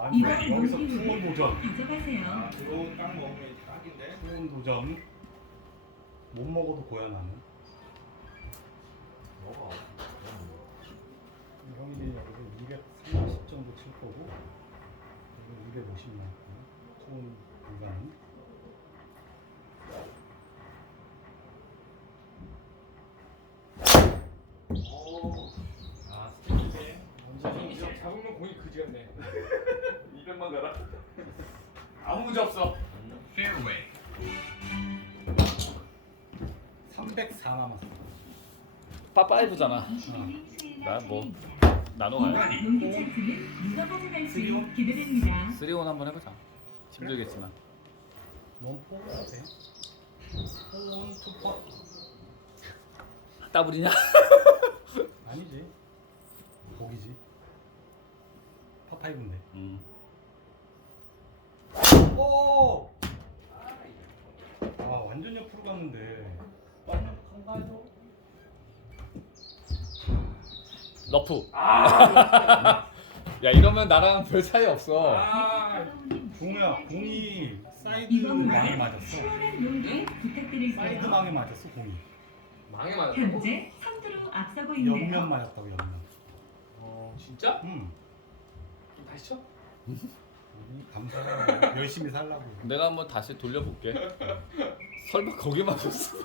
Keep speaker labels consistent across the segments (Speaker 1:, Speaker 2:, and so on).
Speaker 1: 아니
Speaker 2: 이번
Speaker 1: 여기서
Speaker 2: 경기
Speaker 1: 투혼
Speaker 2: 후에
Speaker 1: 도전.
Speaker 2: 가져가세요.
Speaker 3: 이거 딱 먹으면 딱인데.
Speaker 1: 투혼 도전. 못 먹어도 고야 나는.
Speaker 3: 먹어.
Speaker 1: 형이 여기 230 정도 칠 거고, 여기 250 나왔고, 투혼 불가능.
Speaker 3: 오. 아 스테이지.
Speaker 4: 언제 잡으면 공이 그지였네. 200만 가라. 아무 문제 없어.
Speaker 5: Fairway.
Speaker 1: 304 남았어.
Speaker 6: 빠5잖아. 나 뭐 나눠 가요.
Speaker 2: 농구 찬스는 누가 가져갈지 기대됩니다.
Speaker 6: 3온 한번 해보자. 힘들겠지만.
Speaker 1: 넌 포가 돼. 포는 투퍼.
Speaker 6: 따블이냐?
Speaker 1: 아니지. 복이지. 파5인데. 오! 아 완전 옆으로 갔는데.
Speaker 6: 러프. 야 이러면 나랑 별 차이 없어.
Speaker 1: 종우야, 공이 사이드
Speaker 2: 이번
Speaker 1: 망에
Speaker 2: 날
Speaker 1: 맞았어.
Speaker 2: 시원한 농구
Speaker 1: 사이드
Speaker 2: 부탁드릴게요.
Speaker 1: 망에 맞았어 공이.
Speaker 4: 망해 맞았어.
Speaker 2: 현재 3두로 앞서고
Speaker 1: 옆면
Speaker 2: 있네요.
Speaker 1: 맞았다고 옆면.
Speaker 4: 진짜?
Speaker 1: 응.
Speaker 4: 좀 다시 쳐?
Speaker 1: 우리 감사하고 열심히 살라고.
Speaker 6: 내가 한번 다시 돌려볼게. 설마 거기 맞았어?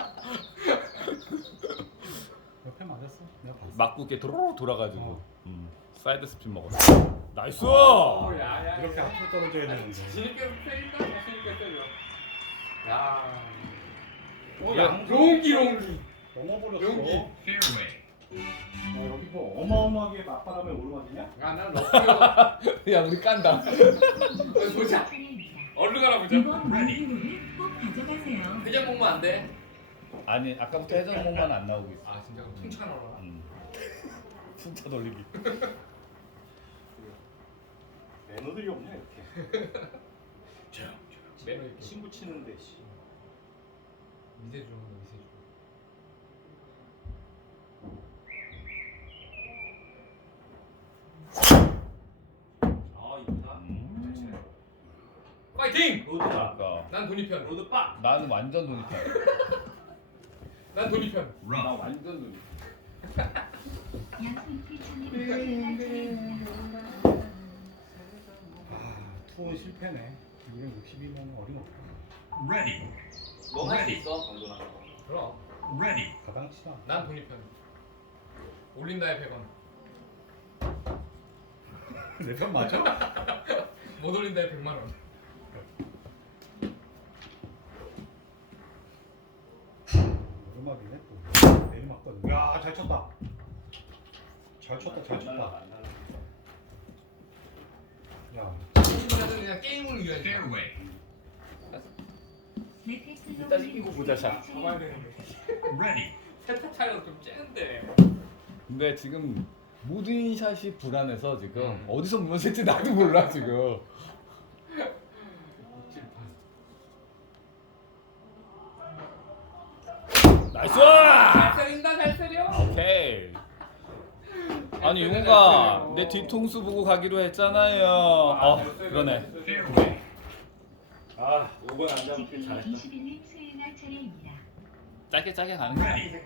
Speaker 1: 옆에 맞았어. 내가 봤어.
Speaker 6: 맞고 이렇게 도로로 돌아가지고.
Speaker 1: 어.
Speaker 6: 사이드 스핀 먹었어. 나이스!
Speaker 4: 야야.
Speaker 1: 이렇게 앞으로 떨어져야 되는데.
Speaker 4: 자신있게 때린다. 자신있게 때려. 야.
Speaker 1: 양
Speaker 4: 롱기 롱기.
Speaker 1: 넘어버렸어.
Speaker 4: 용기.
Speaker 5: Fairway.
Speaker 1: 여기 뭐 어마어마하게 맞바람에 오르막이냐?
Speaker 4: 야난 럭비가.
Speaker 6: 야 우리 깐다.
Speaker 4: 보자. 얼른 가라 보자.
Speaker 2: 이번 농구를 꼭 가져가세요.
Speaker 4: 회전 먹으면 안 돼.
Speaker 6: 아니 아까부터 해전목만 안 나오고 있어.
Speaker 4: 아 진짜 풍차 나라.
Speaker 6: 순차 돌리기.
Speaker 1: 매너들이 없냐 이렇게.
Speaker 4: 매너 있게.
Speaker 1: 친구 치는데 씨.
Speaker 4: 미세주 미세주.
Speaker 3: 아 이쁘다.
Speaker 4: 잘 치네. 파이팅!
Speaker 3: 로드다.
Speaker 6: 아까
Speaker 4: 난 돈이 편.
Speaker 3: 로드 빡.
Speaker 6: 나는 완전 돈이 편.
Speaker 4: 난 돈이 편.
Speaker 6: 나
Speaker 5: Rough.
Speaker 6: 완전 돈이.
Speaker 1: 아 투혼 실패네. 262면 어림없다.
Speaker 5: Ready.
Speaker 3: 넌할수 있어 강도나.
Speaker 4: 그럼.
Speaker 5: Ready.
Speaker 1: 가당 치다.
Speaker 4: 난 돈이 편. 올린다에 100원.
Speaker 1: 내 편 맞아?
Speaker 4: 못 올린다에 100만 원.
Speaker 1: 오르막이네 또. 내리막거든. 야잘 쳤다. 잘 쳤다 잘 쳤다. 야
Speaker 4: 친구들은 그냥 게임을 위한
Speaker 5: Fairway.
Speaker 6: 일단 이기고 보자 샷.
Speaker 4: 잡아야 되는데.
Speaker 5: Ready.
Speaker 4: 세타 차이가 좀 째는데.
Speaker 6: 근데 지금 모든 샷이 불안해서 지금 어디서 무너질지 나도 몰라 지금. 나이스!
Speaker 4: 잘 때린다 잘 때려.
Speaker 6: 오케이. 아니 용호가 내 뒤통수 보고 가기로 했잖아요. 그러네.
Speaker 5: Fairway.
Speaker 3: 아 5번 안 잡길 잘했다.
Speaker 2: 21님 수행할 차례입니다.
Speaker 6: 짧게 짧게 가는 거야.
Speaker 5: Ready.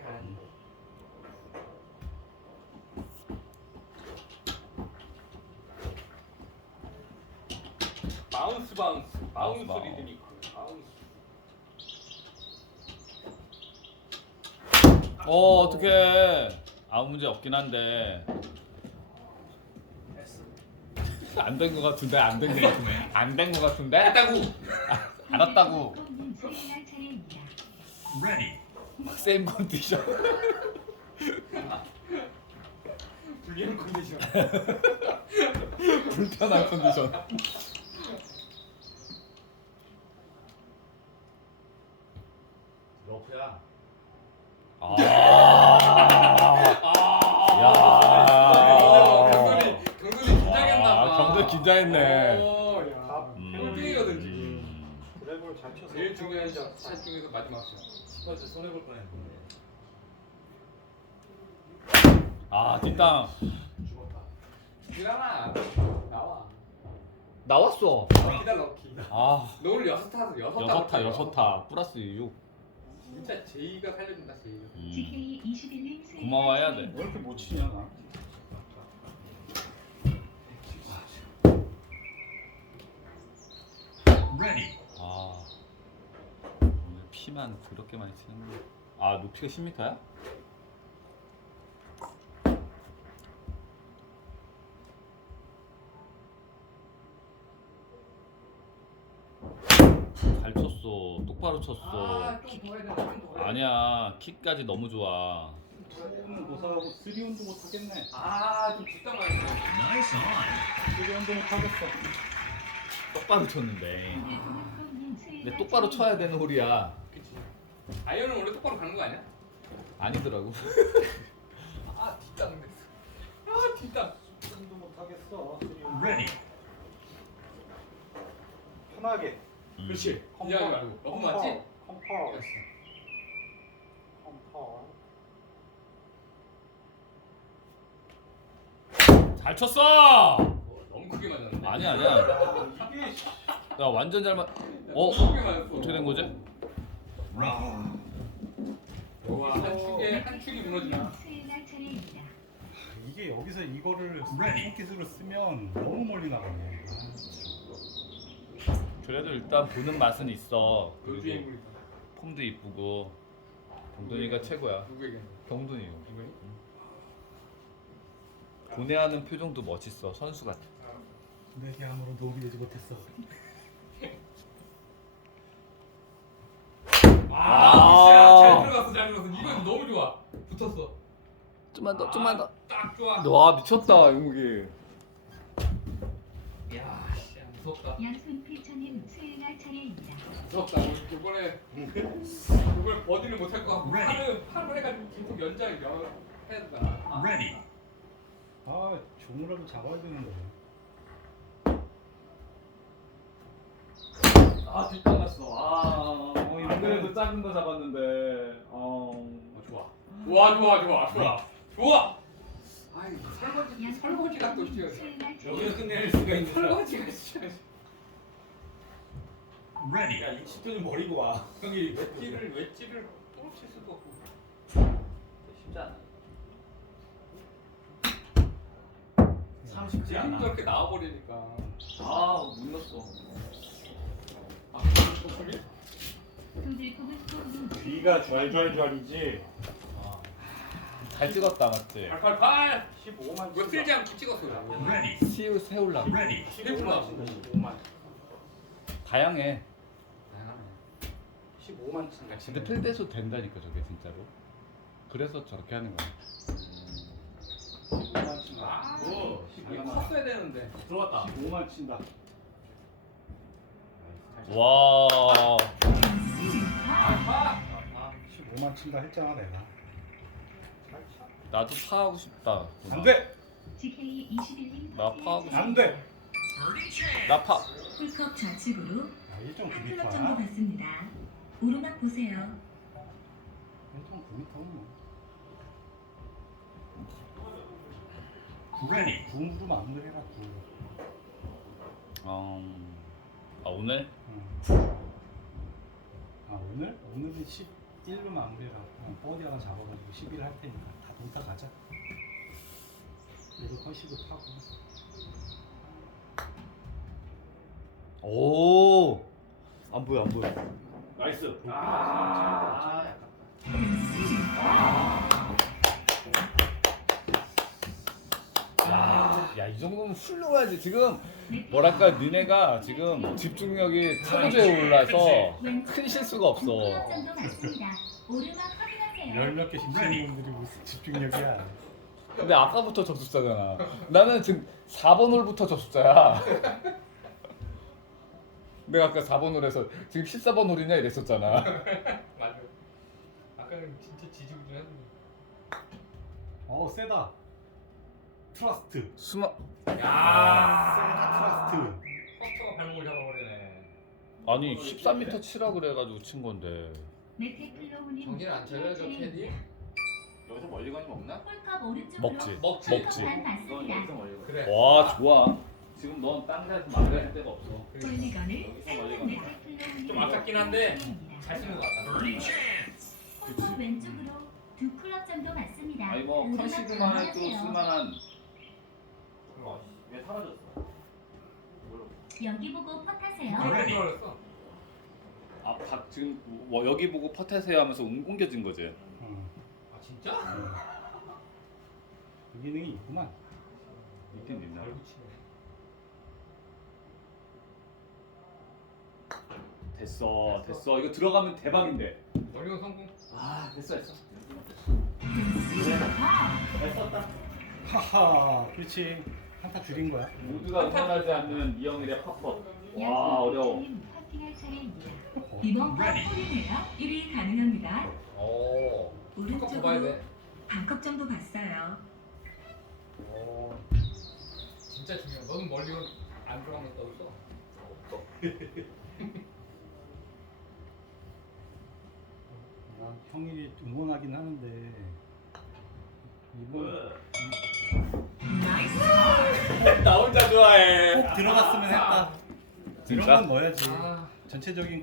Speaker 3: 바운스 바운스. 바운스
Speaker 6: 바운스.
Speaker 3: 리듬 있고. 바운스.
Speaker 6: 어떡해. 아무 문제 없긴 한데. 안 된 거 같은데 안 된 거 같은데 안 된 거 같은데
Speaker 4: 했다고.
Speaker 6: 알았다고.
Speaker 2: 수행할 차례입니다.
Speaker 5: Ready.
Speaker 6: 세임 컨디션.
Speaker 4: 불리한 컨디션.
Speaker 6: 불편한 컨디션.
Speaker 3: 러프야.
Speaker 6: 아.
Speaker 4: 경돌이 긴장했나 봐.
Speaker 6: 경들 긴장했네.
Speaker 4: 오, 야. 꼴등이거든 지금.
Speaker 3: 드라이버를 잘 쳐서.
Speaker 4: 제일 중요한 샷 중에서 마지막 샷.
Speaker 3: 스퍼즈 손해 볼 뻔했는데.
Speaker 6: 아 뒷땅.
Speaker 4: 죽었다. 일어나. 나와.
Speaker 6: 나왔어.
Speaker 4: 기다 넣기.
Speaker 6: 아
Speaker 4: 너 오늘 6타서
Speaker 6: 6타 플러스 6.
Speaker 4: 진짜 제이가 살려준다 제이가.
Speaker 2: GK 21님
Speaker 6: 고마워해야 돼.
Speaker 1: 왜 이렇게 못 치냐 나?
Speaker 5: Ready.
Speaker 6: 아 오늘 피만 그렇게 많이 치는데. 아 높이가 10m야? 잘 쳤어. 똑바로 쳤어.
Speaker 4: 아좀더 해야 되나? 좀더 해야 되나?
Speaker 6: 아니야 킥까지 너무 좋아.
Speaker 1: 투는 고사하고 3온도 못 하겠네.
Speaker 4: 아좀 뒷땅 맞았어.
Speaker 5: Nice on.
Speaker 1: 3온도 못 하겠어.
Speaker 6: 똑바로 쳤는데. 근데 똑바로 쳐야 되는 홀이야.
Speaker 4: 그치. 아이언은 원래 똑바로 가는 거 아니야?
Speaker 6: 아니더라고.
Speaker 4: 아 뒷땅 됐어. 아 뒷땅.
Speaker 1: 3온도 못 하겠어. 3온.
Speaker 5: Ready.
Speaker 1: 편하게.
Speaker 4: 그렇지. 긴장하지 말고. 너무 맞지?
Speaker 1: 컴퍼.
Speaker 4: 됐어.
Speaker 1: 컴퍼.
Speaker 6: 잘 쳤어.
Speaker 4: 너무 크게 맞았는데.
Speaker 6: 아니야 아니야.
Speaker 1: 이게
Speaker 6: 나 완전 잘 맞.
Speaker 4: 너무 크게 맞았어.
Speaker 6: 어떻게 된 거지?
Speaker 5: Rough.
Speaker 4: 와, 한 축이 무너지나.
Speaker 2: 수행할 차례입니다.
Speaker 1: 이게 여기서 이거를
Speaker 5: Ready.
Speaker 1: 손기술을 쓰면 너무 멀리 나가네.
Speaker 6: 그래도 일단 보는 맛은 있어.
Speaker 4: 요주의
Speaker 6: 그리고
Speaker 4: 인물이다.
Speaker 6: 폼도 이쁘고. 경돈이가 최고야.
Speaker 4: 누구에게?
Speaker 6: 경돈이.
Speaker 4: 누구에?
Speaker 6: 고뇌하는 표정도 멋있어. 선수 같아.
Speaker 1: 내게 아무런 도움이 되지 못했어.
Speaker 4: 잘 들어갔어, 잘 들어갔어. 이건 너무 좋아. 붙었어.
Speaker 6: 좀만 더, 좀만 더.
Speaker 4: 딱 좋아.
Speaker 6: 와 미쳤다 용욱이.
Speaker 4: 야, 씨, 무섭다.
Speaker 2: 양손 필처님 수행할 차례입니다.
Speaker 4: 무섭다. 이번에 이걸 버디를 못할 것 같고 팔을 해가지고 계속 연장 해야 된다.
Speaker 5: Ready.
Speaker 1: 아, 종으라도 잡아야 되는데.
Speaker 6: 아 뒷땅 났어. 아 안 그래도 작은 거 잡았는데.
Speaker 4: 좋아. 좋아. 아이 설거지가 또 진짜.
Speaker 2: 수행할
Speaker 3: 여기서
Speaker 2: 차례.
Speaker 3: 끝낼 수가 있는 거야.
Speaker 4: 설거지가 진짜.
Speaker 5: Ready.
Speaker 3: 야 60도 좀 버리고 와.
Speaker 4: 형이 웨지를 떨어칠 수도 없고.
Speaker 3: 쉽지 않아.
Speaker 4: 30도
Speaker 3: 않아.
Speaker 4: 이렇게 나와버리니까.
Speaker 6: 아못 넣었어.
Speaker 4: 아, 그렇게?
Speaker 2: 도들국은 콩님
Speaker 1: 귀가 좔좔좔이지.
Speaker 6: 잘 찍었다 맞지?
Speaker 4: 888.
Speaker 1: 15만.
Speaker 4: 이거 쓸지 않고 찍었어요.
Speaker 5: Ready.
Speaker 6: 시우 세울라.
Speaker 5: Ready.
Speaker 1: 15만 친다. 15만.
Speaker 6: 다양해.
Speaker 4: 다양하네.
Speaker 1: 15만 친다.
Speaker 6: 근데 필드에서 된다니까 저게 진짜로. 그래서 저렇게 하는 거야.
Speaker 1: 15만 친다.
Speaker 4: 아,
Speaker 3: 오,
Speaker 4: 이거 컸어야 되는데.
Speaker 3: 들어갔다.
Speaker 1: 15만 친다.
Speaker 6: 와.
Speaker 4: 아,
Speaker 1: 15만 친다 했잖아 내가.
Speaker 6: 나도 파하고 싶다.
Speaker 1: 안 돼.
Speaker 2: GK 21님
Speaker 6: 나 파하고
Speaker 1: 안 돼.
Speaker 6: 나 파.
Speaker 2: 풀컵 좌측으로
Speaker 1: 아, 1.9m야.
Speaker 2: 클럽 정도 같습니다. 오르막 보세요.
Speaker 1: 1.9m는
Speaker 5: Ready.
Speaker 1: 9로 마무리해라 9.
Speaker 6: 아 오늘?
Speaker 1: 아 오늘은 11로 마무리해라. 버디 하나 잡아가지고 11 할 테니까 다 동타 가자. 그래도 컨시드 파고.
Speaker 6: 오. 안 보여 안 보여.
Speaker 3: 나이스.
Speaker 6: 야 이 정도면 훌륭하지. 지금 뭐랄까 니네가 지금 집중력이 최고조에 올라서 큰 실수가 없어.
Speaker 2: 클럽 정도 맞습니다. 오르막 확인하세요.
Speaker 1: 열몇 개씩 치는 분들이 무슨 집중력이야.
Speaker 6: 근데 아까부터 접속자잖아. 나는 지금 4번 홀부터 접속자야. 내가 아까 4번 홀에서 지금 14번 홀이냐 이랬었잖아.
Speaker 4: 맞아. 아까는 진짜 지지부진했는데.
Speaker 1: 세다. 트러스트.
Speaker 6: 수마
Speaker 4: 야,
Speaker 1: 트러스트.
Speaker 4: 커터가 발목을 잡아버리네.
Speaker 6: 아니 13m 치라 그래가지고 친 건데.
Speaker 2: 메테플로우님
Speaker 4: 정신 안 차려져 캐디?
Speaker 3: 여기서 멀리 가는 거 없나?
Speaker 2: 홀컵 오른쪽으로
Speaker 6: 먹지.
Speaker 4: 먹지.
Speaker 6: 먹지.
Speaker 2: 반 맞습니다.
Speaker 3: 멀리 가.
Speaker 4: 그래.
Speaker 6: 와 좋아. 지금 넌 다른 데서 마무리할 데가 없어.
Speaker 2: 홀리건을
Speaker 4: 좀 아깝긴 한데 잘 쓰는 것 같다.
Speaker 5: Birdie chance.
Speaker 2: 콩콩 왼쪽으로 2클럽 정도 맞습니다.
Speaker 6: 아니 뭐 컨시드만 해도 쓸만한.
Speaker 3: 왜 사라졌어?
Speaker 2: 여기 보고 팟하세요.
Speaker 4: 그럴 줄 알았어.
Speaker 6: 지금 뭐 여기 보고 퍼트세요 하면서 옮겨진 거지.
Speaker 1: 어.
Speaker 4: 아 진짜?
Speaker 1: 그 기능이 있구만.
Speaker 6: 있긴 있나?
Speaker 4: 잘 붙이네.
Speaker 6: 됐어. 이거 들어가면 대박인데.
Speaker 4: 머리건 성공.
Speaker 6: 아 됐어.
Speaker 3: 잘 썼다.
Speaker 1: 하하, 그렇지. 한타 줄인 거야.
Speaker 6: 모두가 응원하지 않는 이영일의 팝업. 와 어려워.
Speaker 2: 파킹할 차례입니다.
Speaker 1: 어.
Speaker 2: 이번 판 홀이네요. 1위 가능합니다.
Speaker 4: 오. 한컵 봐야 돼.
Speaker 2: 반컵 정도 봤어요.
Speaker 4: 오. 진짜 중요해. 너는 멀리건 안 들어가면 떠있어.
Speaker 1: 난 형이 응원하긴 하는데 이번
Speaker 6: 나 혼자 좋아해.
Speaker 1: 꼭 들어갔으면 했다.
Speaker 6: 진짜?
Speaker 1: 이런 건 넣어야지.
Speaker 4: 아.
Speaker 1: 전체적인